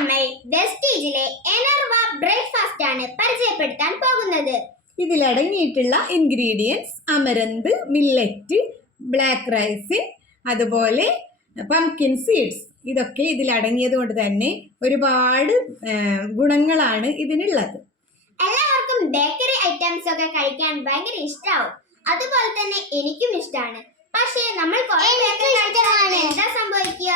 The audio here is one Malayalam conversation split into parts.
നമ്മൾ വെസ്റ്റേജിലെ എനർവ ബ്രേക്ക്ഫാസ്റ്റ് ആണ് പരിചയപ്പെടുത്താൻ പോകുന്നത്. ഇതിലടങ്ങിയിട്ടുള്ള ingredients amaranth millet black rice അതുപോലെ പംകിൻ സീഡ്സ് ഇതൊക്കെ ഇതിലടങ്ങിയത് കൊണ്ട് തന്നെ ഒരുപാട് ഗുണങ്ങളാണ് ഇതിനുള്ളത്. എല്ലാവർക്കും ബേക്കറി ഐറ്റംസ് ഒക്കെ കഴിക്കാൻ ഭയങ്കര ഇഷ്ടമാവും അതുപോലെ തന്നെ എനിക്കും ഇഷ്ടമാണ് പക്ഷേ നമ്മൾ എന്താ സംഭവിക്കുക?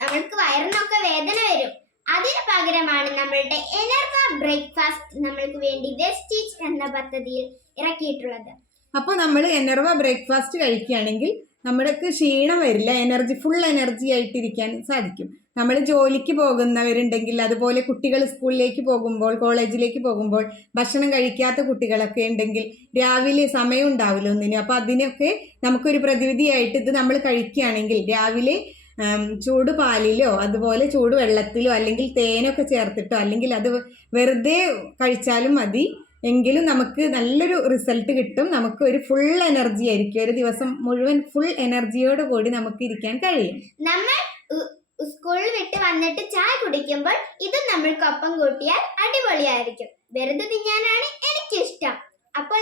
നമ്മൾക്ക് വയറിനൊക്കെ വേദന വരും. അതിന് പകരമാണ് നമ്മളുടെ എനർജ ബ്രേക്ക്ഫാസ്റ്റ് നമ്മൾക്ക് വേണ്ടി വെസ്റ്റീജ് എന്ന പദ്ധതിയിൽ ഇറക്കിയിട്ടുള്ളത്. അപ്പോൾ നമ്മൾ എനർവ ബ്രേക്ക്ഫാസ്റ്റ് കഴിക്കുകയാണെങ്കിൽ നമ്മൾക്ക് ക്ഷീണം വരില്ല എനർജി ഫുൾ എനർജി ആയിട്ടിരിക്കാൻ സാധിക്കും. നമ്മൾ ജോലിക്ക് പോകുന്നവരുണ്ടെങ്കിൽ അതുപോലെ കുട്ടികൾ സ്കൂളിലേക്ക് പോകുമ്പോൾ കോളേജിലേക്ക് പോകുമ്പോൾ ഭക്ഷണം കഴിക്കാത്ത കുട്ടികളൊക്കെ ഉണ്ടെങ്കിൽ രാവിലെ സമയം ഉണ്ടാവില്ല ഒന്നിനും. അപ്പോൾ അതിനൊക്കെ നമുക്കൊരു പ്രതിവിധിയായിട്ട് ഇത് നമ്മൾ കഴിക്കുകയാണെങ്കിൽ രാവിലെ ചൂട് പാലിലോ അതുപോലെ ചൂട് വെള്ളത്തിലോ അല്ലെങ്കിൽ തേനൊക്കെ ചേർത്തിട്ടോ അല്ലെങ്കിൽ അത് വെറുതെ കഴിച്ചാലും മതി. എങ്കിലും നമുക്ക് നല്ലൊരു റിസൾട്ട് കിട്ടും. നമുക്ക് ഒരു ഫുൾ എനർജി ആയിരിക്കും. ഒരു ദിവസം മുഴുവൻ ഫുൾ എനർജിയോട് കൂടി നമുക്ക് ഇരിക്കാൻ കഴിയും. നമ്മൾ സ്കൂളിൽ വിട്ട് വന്നിട്ട് ചായ കുടിക്കുമ്പോൾ ഇതും നമ്മൾക്കൊപ്പം കൂട്ടിയാൽ അടിപൊളിയായിരിക്കും. വെറുതെ തിന്നാനാണ് എനിക്കിഷ്ടം. അപ്പോൾ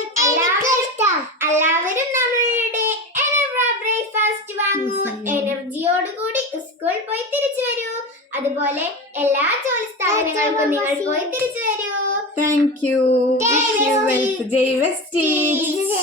എനർജിയോടുകൂടി സ്കൂൾ പോയി തിരിച്ചു വരൂ. അതുപോലെ എല്ലാ ജോലി സ്ഥാപനങ്ങൾക്കും നിങ്ങൾ പോയി തിരിച്ചു വരൂ. Thank you Jai Vestige